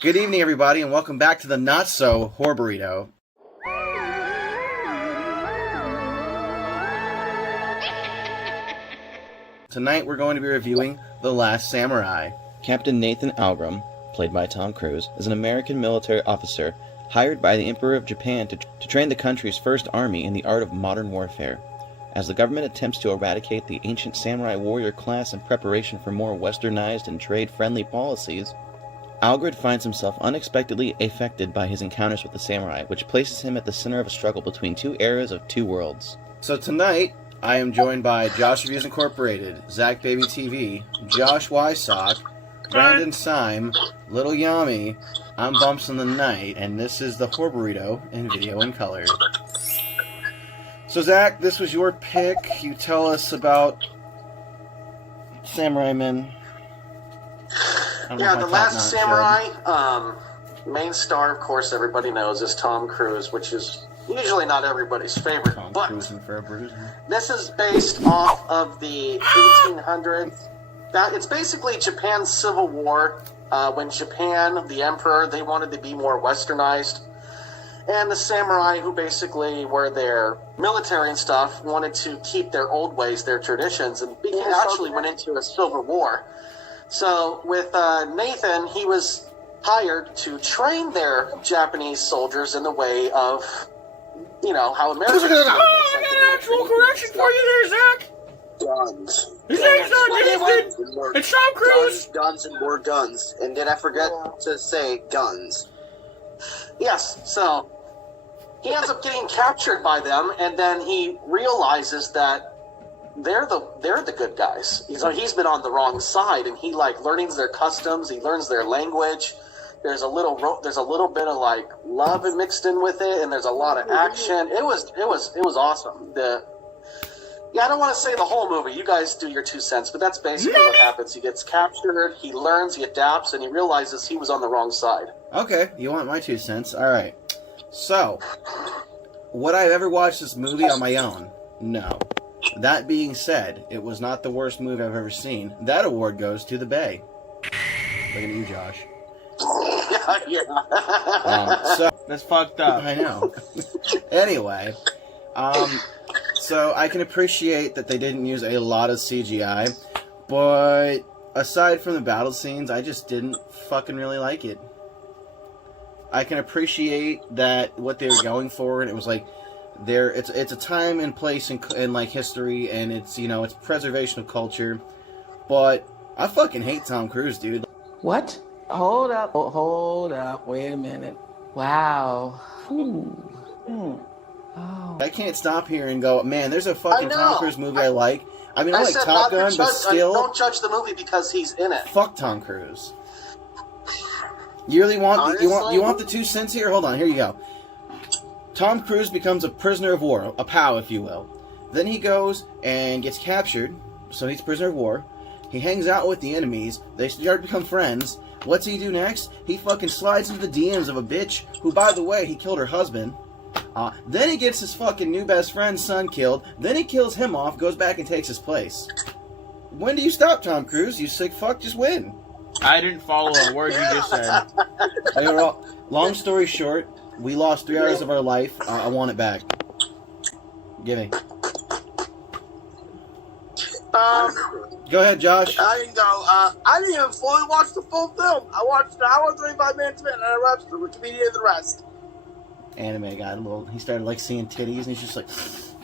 Good evening, everybody, and welcome back to the Not-So-Horror Burrito. Tonight, we're going to be reviewing The Last Samurai. Captain Nathan Algrim, played by Tom Cruise, is an American military officer hired by the Emperor of Japan to train the country's first army in the art of modern warfare. As the government attempts to eradicate the ancient samurai warrior class in preparation for more westernized and trade-friendly policies, Algrim finds himself unexpectedly affected by his encounters with the samurai, which places him at the center of a struggle between two eras of two worlds. So tonight, I am joined by Josh Reviews Incorporated, Zach Baby TV, Josh Wysock, Brandon Sime, Lil Yami, I'm Bumps in the Night, and this is the Horror Burrito in video and color. So Zach, this was your pick. You tell us about Samurai Men. Yeah, The Last Samurai, main star, of course, everybody knows, is Tom Cruise, which is usually not everybody's favorite, but this is based off of the 1800s. It's basically Japan's Civil War, when Japan, the emperor, they wanted to be more westernized, and the samurai, who basically were their military and stuff, wanted to keep their old ways, their traditions, and actually went into a civil war. So with Nathan, he was hired to train their Japanese soldiers in the way of, you know, how Americans... I got an actual correction for you there, Zach! Guns. His name's not Nathan! It's Tom Cruise! Guns and more guns. And did I forget to say guns? Yes, so he ends up getting captured by them, and then he realizes that they're the good guys. So he's been on the wrong side, and he learns their customs. He learns their language. There's a little bit of love mixed in with it, and there's a lot of action. It was awesome. I don't want to say the whole movie. You guys do your 2 cents, but that's basically what happens. He gets captured. He learns. He adapts, and he realizes he was on the wrong side. Okay, you want my 2 cents? All right. So, would I ever watch this movie on my own? No. That being said, it was not the worst movie I've ever seen. That award goes to The Bay. Looking at you, Josh. Yeah. That's fucked up. I know. Anyway, so I can appreciate that they didn't use a lot of CGI, but aside from the battle scenes, I just didn't fucking really like it. I can appreciate that what they were going for, and it was it's a time and place in history, and it's it's preservation of culture, but I fucking hate Tom Cruise, dude. What? Hold up, wait a minute. Wow. Oh. I can't stop here and go, man, there's a fucking Tom Cruise movie I like. I mean, I like said Top Gun, but still... don't judge the movie because he's in it. Fuck Tom Cruise. You really want you want the 2 cents here? Hold on, here you go. Tom Cruise becomes a prisoner of war, a POW, if you will. Then he goes and gets captured, so he's a prisoner of war. He hangs out with the enemies. They start to become friends. What's he do next? He fucking slides into the DMs of a bitch who, by the way, he killed her husband. Then he gets his fucking new best friend's son killed. Then he kills him off, goes back and takes his place. When do you stop, Tom Cruise? You sick fuck, just win. I didn't follow a word you just said. Long story short, we lost 3 hours of our life. I want it back. Give me. Go ahead, Josh. I didn't go. I didn't even fully watch the full film. I watched an hour and 35 minutes of it, and I watched the Wikipedia and the rest. Anime got a little. He started seeing titties, and he's just like,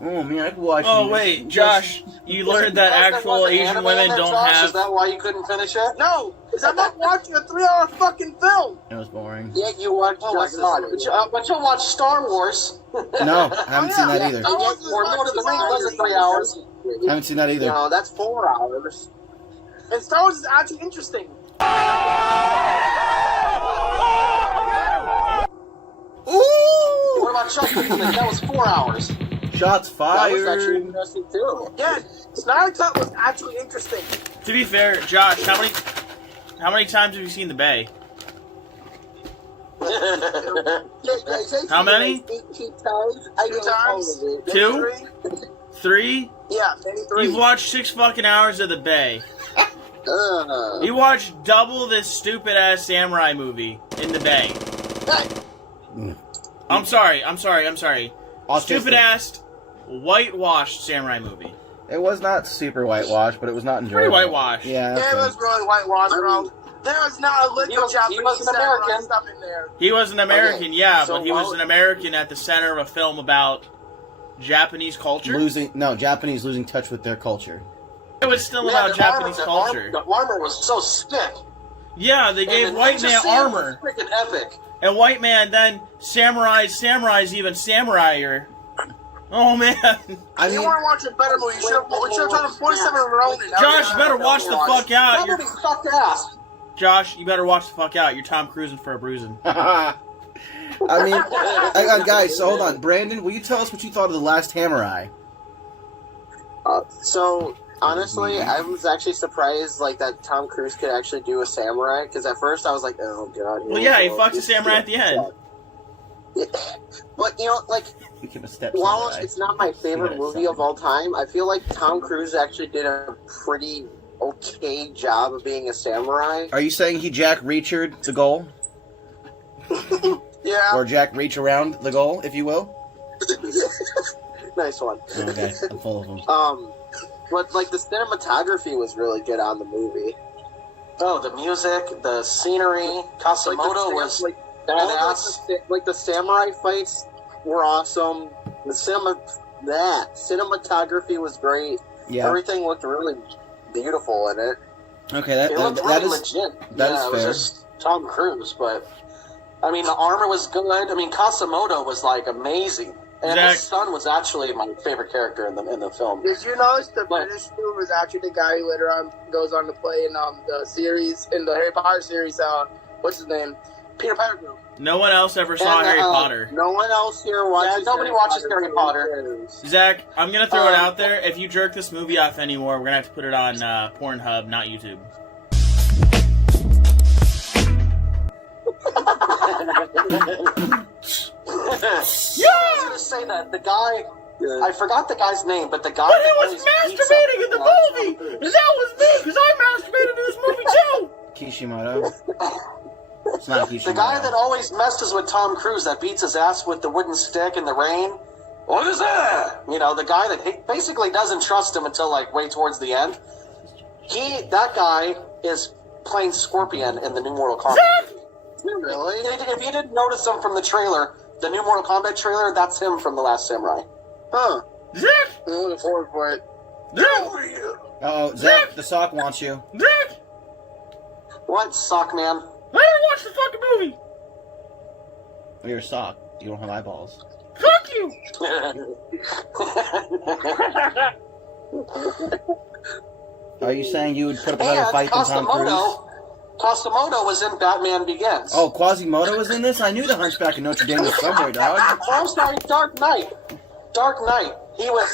oh man, I could watch. Oh wait, Josh, you learned that actual Asian women don't have. Is that why you couldn't finish it? No, because I'm not watching a 3-hour fucking film. It was boring. Yeah, you watched. Oh my god! But you'll watch Star Wars. No, I haven't seen that either. Or Lord of the Rings wasn't 3 hours. I haven't seen that either. No, that's 4 hours. And Star Wars is actually interesting. Ooh! What about Chuck? That was 4 hours. Shots fired. That was actually interesting too. Yeah, Snyder Cut was actually interesting. To be fair, Josh, how many times have you seen The Bay? How many? 2 times. 2 times. 2? 3? Yeah, maybe 3. You've watched 6 fucking hours of The Bay. He watched double this stupid ass samurai movie in the bay. I'm sorry. Stupid ass whitewashed samurai movie. It was not super whitewashed, but it was not enjoyable. Pretty whitewashed. Yeah. It was really whitewashed, bro. There was not a lick of Japanese samurai stuff in there. He was an American, so but he was an American at the center of a film about Japanese culture. Japanese losing touch with their culture. It was still about Japanese culture. The armor was so sick. Yeah, they gave white man armor. Freaking epic. And white man, then samurai's even samurai-er. Oh, man. I mean, you want to watch a better movie, you should have done 47 Ronin. Josh, you better watch the fuck out. That movie sucked ass. Josh, you better watch the fuck out. You're Tom Cruising for a bruising. I mean, guys, so hold on. Brandon, will you tell us what you thought of The Last Samurai? So, honestly, I was actually surprised that Tom Cruise could actually do a samurai, because at first I was like, oh god. Well, yeah, he fucked a samurai at the end. Yeah. But, while it's not my favorite movie of all time, I feel like Tom Cruise actually did a pretty okay job of being a samurai. Are you saying he Jack Reachered the goal? Yeah. Or Jack Reach around the goal, if you will? Nice one. Okay, I'm full of them. But, the cinematography was really good on the movie. Oh, the music, the scenery, Kasamoto was badass. The samurai fights were awesome. The cinematography was great. Yeah. Everything looked really beautiful in it. Okay, it looked that really is legit. That is it was fair. just Tom Cruise, but I mean, the armor was good. I mean, Kasamoto was amazing, and his son was actually my favorite character in the film. Did you notice the British dude was actually the guy who later on goes on to play in the series, in the Harry Potter series? What's his name? Peter Pettigrew. No one else ever saw Harry Potter. No one else here watches. Nobody watches Harry Potter. Zach, I'm gonna throw it out there. If you jerk this movie off anymore, we're gonna have to put it on Pornhub, not YouTube. Yeah, I was gonna say that the guy. I forgot the guy's name, but the guy. But he was masturbating in the movie, and that was me because I masturbated in this movie too. Kishimoto. It's not Kishimoto. The guy that always messes with Tom Cruise, that beats his ass with the wooden stick in the rain. What is that? The guy that basically doesn't trust him until way towards the end. That guy is playing Scorpion in the new Mortal Kombat. Really? If you didn't notice him from the trailer, the new Mortal Kombat trailer, that's him from The Last Samurai. Huh. Zach! I'm looking forward for it. Oh, Zach, the sock wants you. Zach! What, sock man? I didn't watch the fucking movie! Oh, you're a sock. You don't have eyeballs. Fuck you! Are you saying you would put up another fight than Tom Cruise? Kasamoto was in Batman Begins. Oh, Quasimodo was in this? I knew the Hunchback of Notre Dame was somewhere, dog. Oh, I'm sorry, Dark Knight. Dark Knight. He was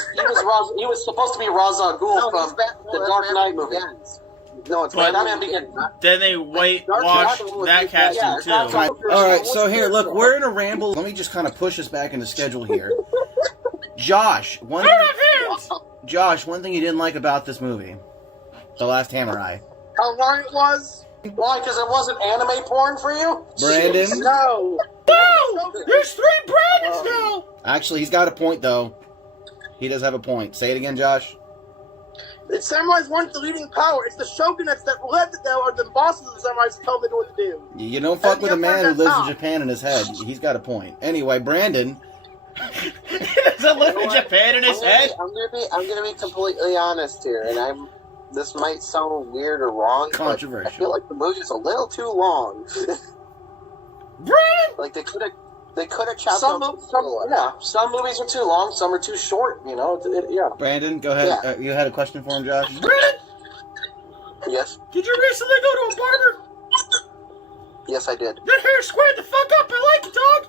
supposed to be Ra's al Ghul from the Dark Knight movie. No, it's Batman Begins. Then they whitewashed that casting too. Alright, so here, look, we're in a ramble. Let me just kind of push us back into schedule here. Josh, one thing you didn't like about this movie. The Last Samurai. How long it was? Why? Because it wasn't anime porn for you? Brandon? No. No! There's 3 Brandons now! Actually, he's got a point, though. He does have a point. Say it again, Josh. The samurais weren't the leading power. It's the shogunates that led them, or the bosses of the samurais tell them what to do. You don't fuck with a man who lives in Japan in his head. He's got a point. Anyway, Brandon. He doesn't live in Japan in his head? I'm gonna be completely honest here, and this might sound weird or wrong. Controversial. I feel like the movie's a little too long. Brandon! They could have chopped some movies are too long, some are too short. Yeah. Brandon, go ahead. Yeah. You had a question for him, Josh? Brandon! Yes. Did you recently go to a barber? Yes, I did. That hair squared the fuck up. I like it, dog.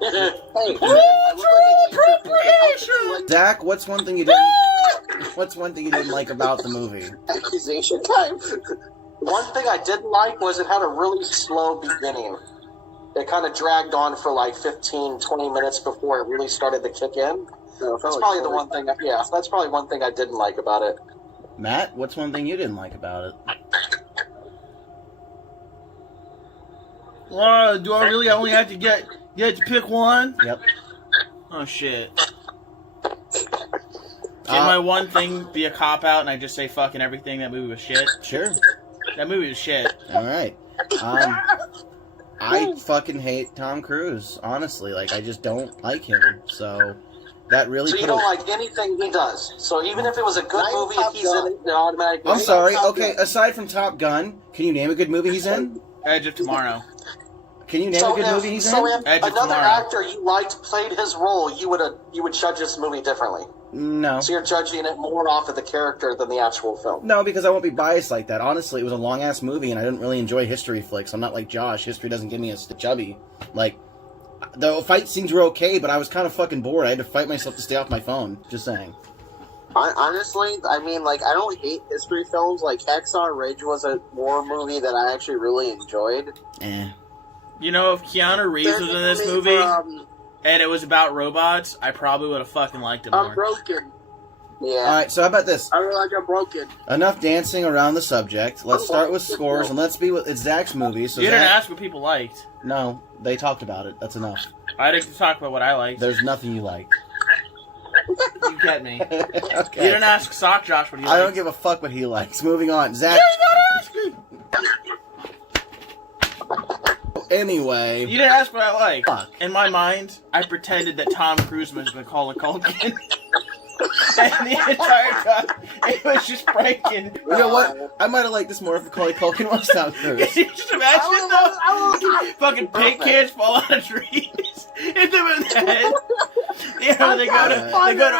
Hey. Cultural appropriation. Zach, what's one thing you didn't like about the movie? Accusation time. One thing I didn't like was it had a really slow beginning. It kind of dragged on for 15, 20 minutes before it really started to kick in. That's probably the one thing. That's probably one thing I didn't like about it. Matt, what's one thing you didn't like about it? Do I really only have to get to pick one? Yep. Oh shit. Can my one thing be a cop out and I just say fucking everything? That movie was shit. Sure. That movie was shit. All right. I fucking hate Tom Cruise. Honestly, like I just don't like him. So that really. So you don't like anything he does. So even if it was a good movie, if he's in it, they're automatically. I'm sorry. Okay, aside from Top Gun, can you name a good movie he's in? Edge of Tomorrow. Can you name a good movie he's in? So if Edge of another Tomorrow. actor you liked played his role, you would judge this movie differently. No. So you're judging it more off of the character than the actual film. No, because I won't be biased like that. Honestly, it was a long-ass movie, and I didn't really enjoy history flicks. I'm not like Josh. History doesn't give me a chubby. Like, the fight scenes were okay, but I was kind of fucking bored. I had to fight myself to stay off my phone. Just saying. Honestly, I mean, like, I don't hate history films. Like, Hacksaw Ridge was a war movie that I actually really enjoyed. You know, if Keanu Reeves was in this movie and it was about robots, I probably would have fucking liked it more. Unbroken. Yeah. Alright, so how about this? I really like Unbroken. Enough dancing around the subject. Let's start with scores, and let's be with... It's Zach's movie, so You didn't Zach... ask what people liked. No, they talked about it. That's enough. I didn't talk about what I liked. There's nothing you like. You get me. Okay. You didn't ask Sock Josh what he liked. I don't give a fuck what he likes. Moving on. Zach... Anyway... You didn't ask what I like. Fuck. In my mind, I pretended that Tom Cruise was Macaulay Culkin. And the entire time, it was just breaking. You know what? I might have liked this more if Macaulay Culkin was Tom Cruise. Can you just imagine those fucking paint cans fall out of trees, hit them in the head. You know, they go to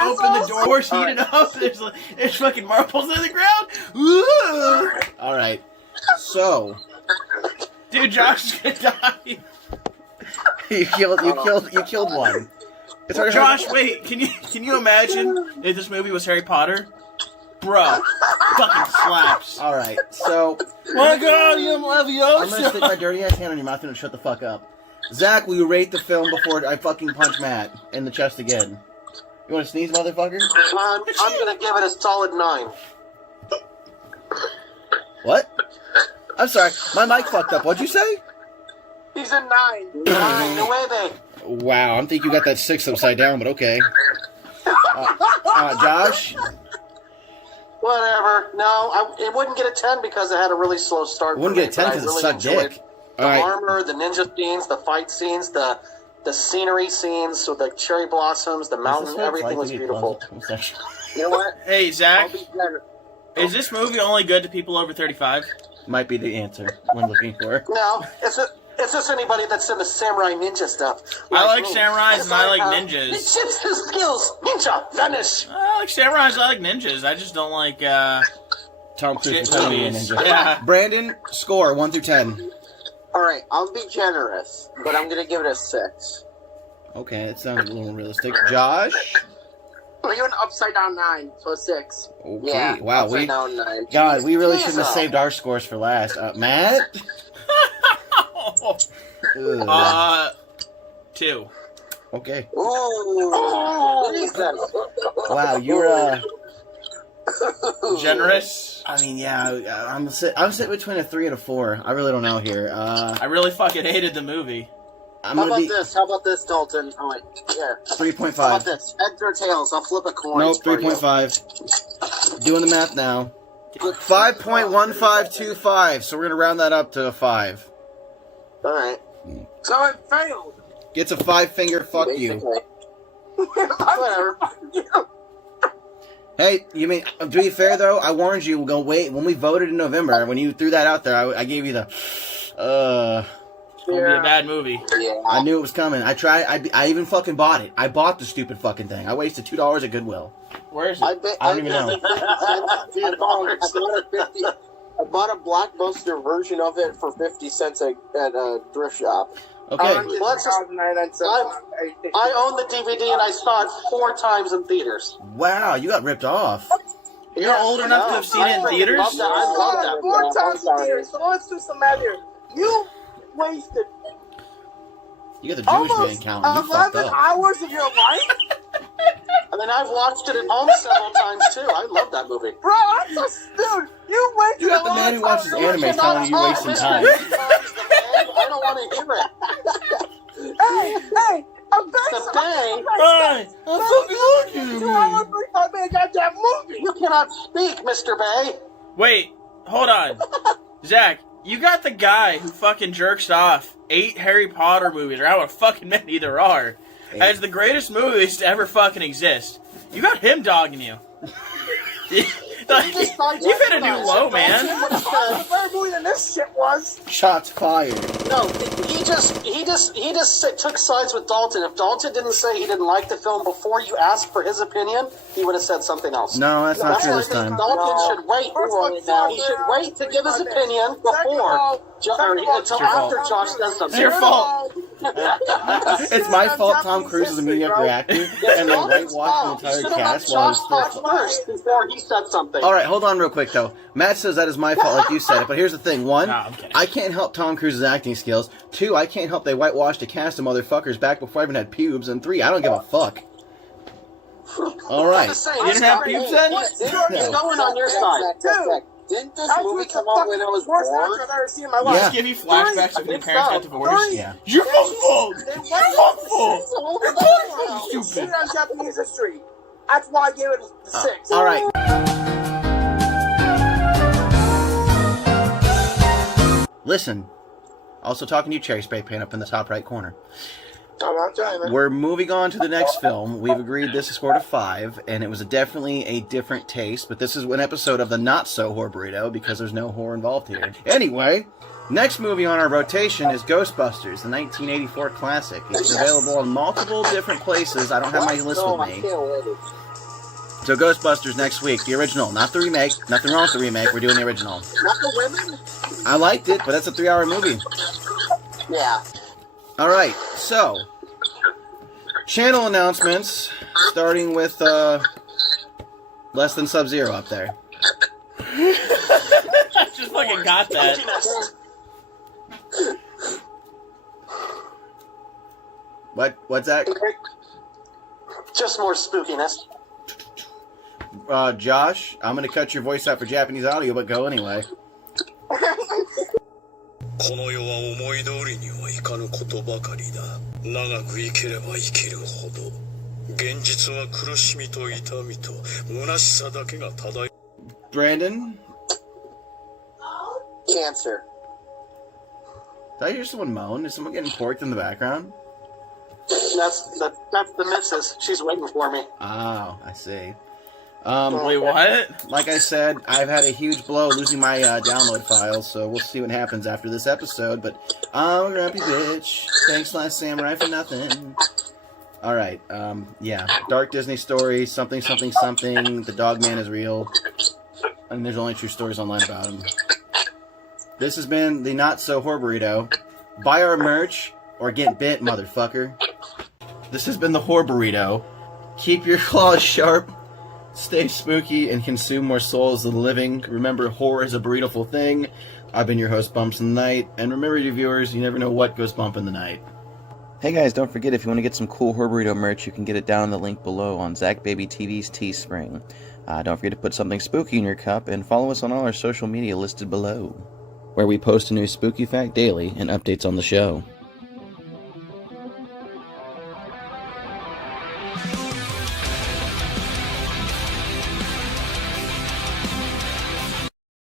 open the doors, heat it up. There's fucking marbles in the ground. Ooh. All right, so Dude, Josh is gonna die. you killed one. It's hard- Josh, wait, can you imagine if this movie was Harry Potter? Bro, fucking slaps. All right, so My God, you I'm gonna stick my dirty ass hand on your mouth and shut the fuck up. Zach, will you rate the film before I fucking punch Matt in the chest again? You want to sneeze, motherfucker? I'm gonna give it a solid 9. What? I'm sorry, my mic fucked up. What'd you say? He's a 9. 9, nueve. Wow, I think you got that 6 upside down, but okay. Josh? Whatever. No, it wouldn't get a 10 because it had a really slow start. It wouldn't get a 10 because it sucked dick. The armor, the ninja scenes, the fight scenes, the scenery scenes, so the cherry blossoms, the mountain, everything was beautiful. You know what? Hey, Zach, is this movie only good to people over 35? Might be the answer when looking for. No, it's just anybody that's into samurai ninja stuff. I like me. samurais and I like ninjas. Ninja skills, ninja, vanish. I like samurais, I like ninjas. I just don't like, Tom Cruise shit pretending to be a movies. ninja. Yeah. Brandon, score 1 through 10. Alright, I'll be generous, but I'm gonna give it a 6. Okay, that sounds a little realistic. Josh? Well, you're an upside down 9, so a 6. Okay, Yeah, wow, upside down 9. God, we really shouldn't have Jesus. saved our scores for last. Matt? 2. Okay. Ooh, what is that? Wow, you're, Generous. I mean, yeah, I'm sitting between a 3 and a 4. I really don't know here. I really fucking hated the movie. I'm How gonna about be this? How about this, Dalton? Oh, wait, here. How 3.5. about this? Heads or tails? I'll flip a coin. Nope, 3.5. Doing the math now. 5.1525, so we're gonna round that up to a 5. Alright. So it failed. Gets a 5-finger fuck you. Whatever. Hey, you mean, to be fair though, I warned you, we'll go wait, when we voted in November, when you threw that out there, I gave you the, It's gonna be a bad movie. Yeah. I knew it was coming. I even fucking bought it. I bought the stupid fucking thing. I wasted $2 at Goodwill. Where is I it? don't even know. I bought a Blockbuster version of it for 50 cents at a thrift shop. Okay. I own the DVD and I saw it 4 times in theaters. Wow, you got ripped off. You're old enough to have seen it in theaters? I love that. 4 times in theaters, so let's do some math here. You wasted You got the Jewish man almost count. You fucked 11 up. hours of your life I mean, I've watched it at home several times too. I love that movie. Bro, I'm just, dude, you wasted You got the man who watches anime telling you wasting time. I don't want to hear it. Hey, I'm back. The Bay. Right. I'm fucking looking at me. I got that movie. You cannot speak, Mr. Bay. Wait, hold on. Zach, you got the guy who fucking jerks off 8 Harry Potter movies, or however fucking many there are, as the greatest movies to ever fucking exist. You got him dogging you. You've hit a new low, man. The better movie than this shit was. Shots fired. No, he just took sides with Dalton. If Dalton didn't say he didn't like the film before you asked for his opinion, he would have said something else. No, that's not true this time. Dalton should wait. He should wait to give his opinion before until after Josh says something. It's your fault. It's my fault Tom Cruise is a mediocre actor, and they whitewashed the entire cast while he's still... first before he said something. Alright, hold on real quick, though. Matt says that is my fault, like you said it, but here's the thing. One, I'm kidding. I can't help Tom Cruise's acting skills. 2, I can't help they whitewashed a cast of motherfuckers back before I even had pubes. And 3, I don't give a fuck. Alright. You didn't have pubes then? He's going on your side. Didn't this movie come out when I was born? I've ever seen in my life. Yeah. Just give you flashbacks of when your parents got divorced. Yeah. Your fault! Your fault! Your fault! You see it on Japanese history. That's why I gave it a 6. Alright. Listen. Also talking to you, Cherry Spray Paint, up in the top right corner. I'm trying, man. We're moving on to the next film. We've agreed this is scored a 5, and it was definitely a different taste, but this is an episode of the not-so-horror burrito, because there's no horror involved here. Anyway, next movie on our rotation is Ghostbusters, the 1984 classic. It's available in multiple different places. I don't have my list with me. So Ghostbusters next week, the original, not the remake. Nothing wrong with the remake, we're doing the original. Not the women? I liked it, but that's a 3-hour movie. Yeah. Alright, so, channel announcements, starting with, less than Sub-Zero up there. I just fucking got that. What's that? Just more spookiness. Josh, I'm gonna cut your voice out for Japanese audio, but go anyway. この世は思い通りにはいかぬことばかりだ。長く生きれば生きるほど、現実は苦しみと痛みと虚しさだけが漂う。Brandon? Cancer. Did I hear someone moan? Is someone getting porked in the background? That's the missus. She's waiting for me. Oh, I see. Wait, what? Like I said, I've had a huge blow losing my download files, so we'll see what happens after this episode, but I'm a grumpy bitch. Thanks, Last Samurai, for nothing. Alright, yeah. Dark Disney story, something, something, something, the dog man is real, and there's only true stories online about him. This has been the Not-So-Horror Burrito. Buy our merch, or get bit, motherfucker. This has been the Horror Burrito. Keep your claws sharp. Stay spooky and consume more souls of the living. Remember, horror is a burrito-ful thing. I've been your host, Bumps in the Night. And remember, you viewers, you never know what goes bump in the night. Hey guys, don't forget, if you want to get some cool Horror Burrito merch, you can get it down in the link below on Zach Baby TV's Teespring. Don't forget to put something spooky in your cup, and follow us on all our social media listed below, where we post a new spooky fact daily and updates on the show.